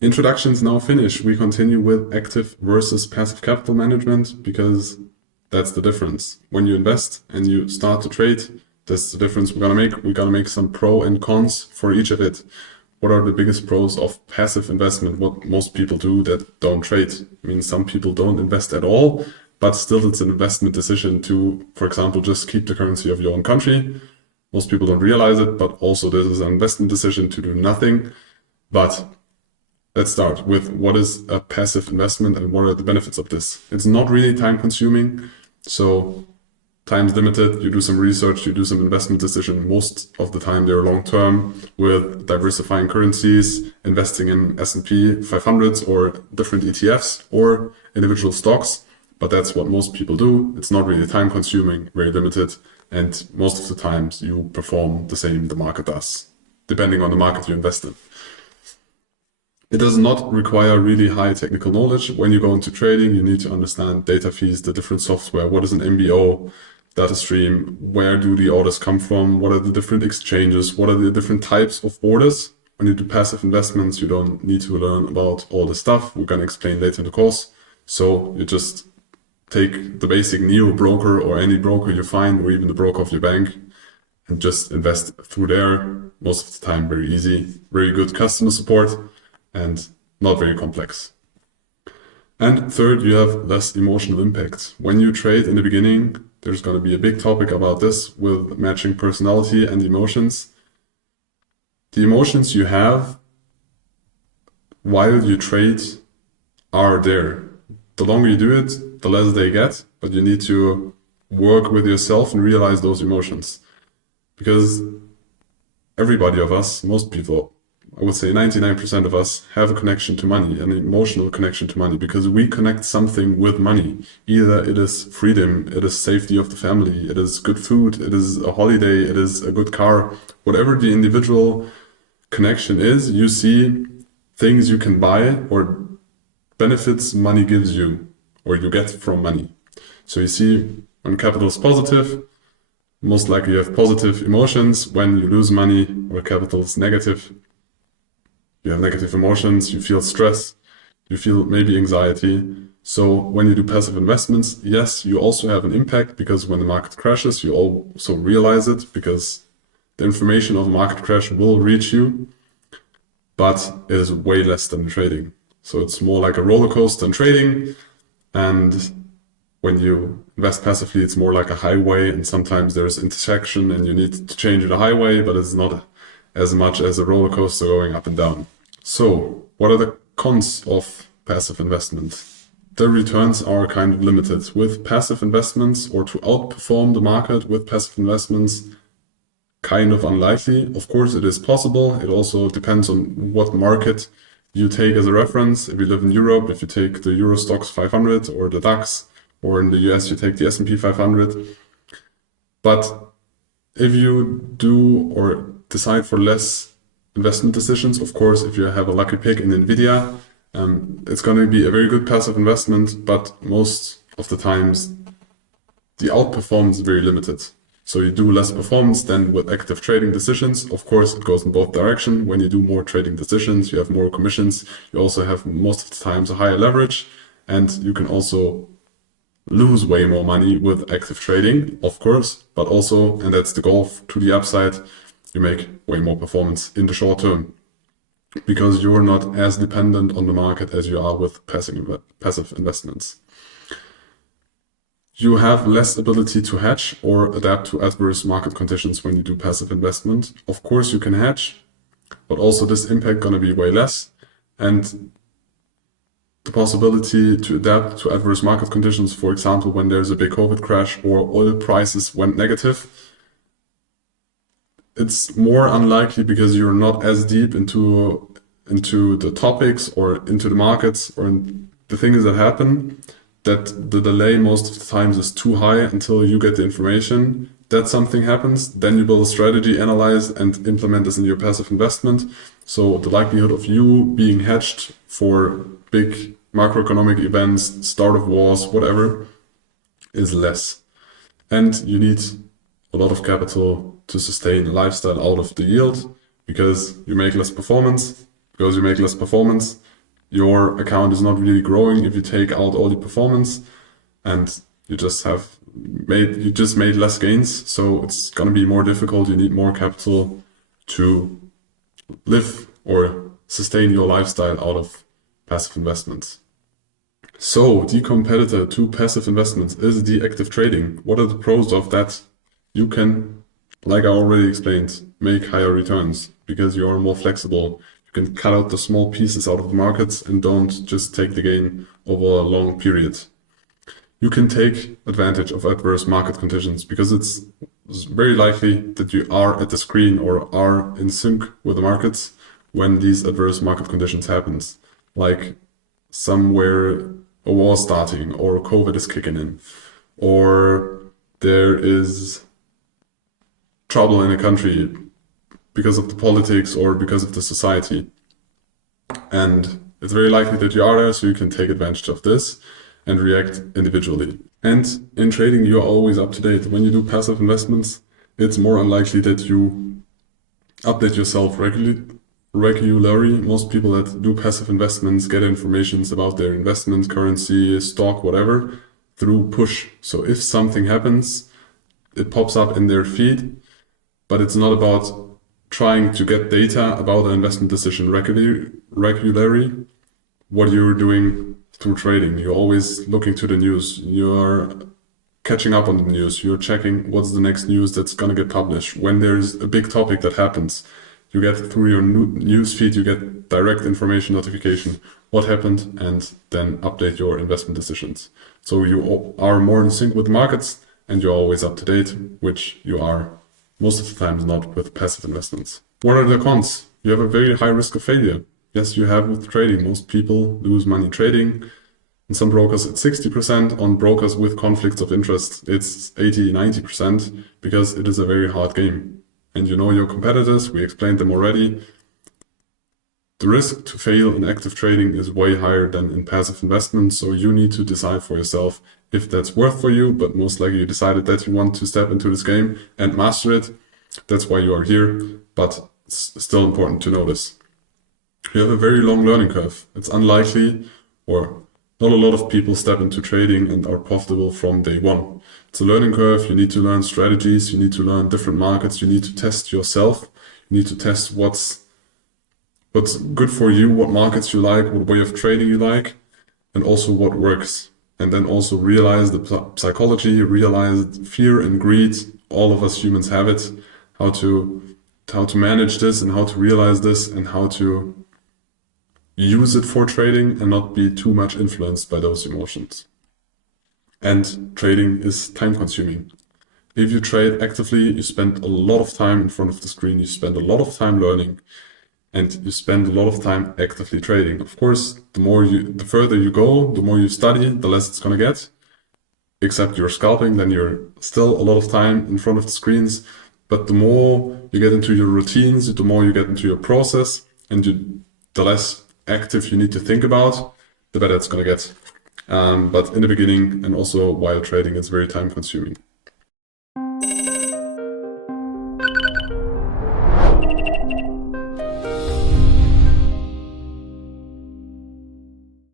Introduction's now finished. We continue with active versus passive capital management because that's the difference. When you invest and you start to trade, that's the difference we're gonna make. We're gonna make some pro and cons for each of it. What are the biggest pros of passive investment? What most people do that don't trade. I mean, some people don't invest at all, but still it's an investment decision to, for example, just keep the currency of your own country. Most people don't realize it, but also this is an investment decision to do nothing. But let's start with what is a passive investment and what are the benefits of this. It's not really time consuming. So time's limited, you do some research, you do some investment decision. Most of the time they're long term with diversifying currencies, investing in S&P 500s or different ETFs or individual stocks. But that's what most people do. It's not really time consuming, very limited. And most of the times you perform the same the market does, depending on the market you invest in. It does not require really high technical knowledge. When you go into trading, you need to understand data feeds, the different software, what is an MBO, data stream, where do the orders come from, what are the different exchanges, what are the different types of orders. When you do passive investments, you don't need to learn about all the stuff. We're going to explain later in the course. So you just take the basic Neel broker or any broker you find, or even the broker of your bank, and just invest through there. Most of the time, very easy, very good customer support, and not very complex. And third, you have less emotional impact. When you trade in the beginning, there's going to be a big topic about this with matching personality and emotions. The emotions you have while you trade are there. The longer you do it, the less they get, but you need to work with yourself and realize those emotions. Because everybody of us, most people, I would say 99% of us have a connection to money, an emotional connection to money, because we connect something with money. Either it is freedom, it is safety of the family, it is good food, it is a holiday, it is a good car. Whatever the individual connection is, you see things you can buy or benefits money gives you or you get from money. So you see when capital is positive, most likely you have positive emotions. When you lose money or capital is negative, you have negative emotions, you feel stress, you feel maybe anxiety. So when you do passive investments, yes, you also have an impact because when the market crashes, you also realize it because the information of a market crash will reach you, but it is way less than trading. So it's more like a roller coaster than trading. And when you invest passively, it's more like a highway, and sometimes there's intersection and you need to change the highway, but it's not as much as a roller coaster going up and down. So what are the cons of passive investment? The returns are kind of limited. With passive investments, or to outperform the market with passive investments, kind of unlikely. Of course, it is possible. It also depends on what market you take as a reference. If you live in Europe, if you take the Euro Stoxx 500 or the DAX, or in the US, you take the S&P 500. But if you do or decide for less investment decisions, of course, if you have a lucky pick in NVIDIA, it's going to be a very good passive investment, but most of the times the outperformance is very limited. So you do less performance than with active trading decisions. Of course, it goes in both directions. When you do more trading decisions, you have more commissions. You also have most of the times a higher leverage, and you can also lose way more money with active trading, of course, but also, and that's the goal to the upside, you make way more performance in the short term because you're not as dependent on the market as you are with passive investments. You have less ability to hedge or adapt to adverse market conditions when you do passive investment. Of course, you can hedge, but also this impact gonna be way less. And the possibility to adapt to adverse market conditions, for example, when there's a big COVID crash or oil prices went negative, it's more unlikely because you're not as deep into the topics or into the markets or in the things that happen, that the delay most of the times is too high until you get the information that something happens. Then you build a strategy, analyze, and implement this in your passive investment. So the likelihood of you being hedged for big macroeconomic events, start of wars, whatever, is less. And you need a lot of capital to sustain a lifestyle out of the yield because you make less performance. because you make less performance. Your account is not really growing if you take out all the performance, and you just made less gains. So it's gonna be more difficult. You need more capital to live or sustain your lifestyle out of passive investments. So the competitor to passive investments is the active trading. What are the pros of that? You can, like I already explained, make higher returns because you are more flexible. You can cut out the small pieces out of the markets and don't just take the gain over a long period. You can take advantage of adverse market conditions because it's very likely that you are at the screen or are in sync with the markets when these adverse market conditions happens, like somewhere a war starting or COVID is kicking in, or there is trouble in a country because of the politics or because of the society. And it's very likely that you are there, so you can take advantage of this and react individually. And in trading, you're always up to date. When you do passive investments, it's more unlikely that you update yourself regularly. Most people that do passive investments get information about their investment, currency, stock, whatever, through push. So if something happens, it pops up in their feed, but it's not about trying to get data about an investment decision regularly. What you're doing through trading, you're always looking to the news. You're catching up on the news. You're checking what's the next news that's going to get published. When there's a big topic that happens, you get through your news feed, you get direct information notification, what happened, and then update your investment decisions. So you are more in sync with markets and you're always up to date, which you are most of the time not with passive investments. What are the cons? You have a very high risk of failure. Yes, you have with trading. Most people lose money trading. In some brokers, it's 60%. On brokers with conflicts of interest, it's 80, 90% because it is a very hard game. And you know your competitors, we explained them already. The risk to fail in active trading is way higher than in passive investments, so you need to decide for yourself if that's worth for you, but most likely you decided that you want to step into this game and master it. That's why you are here, but it's still important to know this. You have a very long learning curve. It's unlikely, or not a lot of people step into trading and are profitable from day one. It's a learning curve. You need to learn strategies. You need to learn different markets. You need to test yourself. You need to test what's good for you, what markets you like, what way of trading you like, and also what works. And then also realize the psychology, realize fear and greed. All of us humans have it. How to manage this and how to realize this and how to use it for trading and not be too much influenced by those emotions. And trading is time consuming. If you trade actively, you spend a lot of time in front of the screen, you spend a lot of time learning, and you spend a lot of time actively trading. Of course, the further you go, the more you study, the less it's gonna get. Except you're scalping, then you're still a lot of time in front of the screens. But the more you get into your routines, the more you get into your process, and the less active you need to think about, the better it's gonna get. But in the beginning and also while trading, it's very time consuming.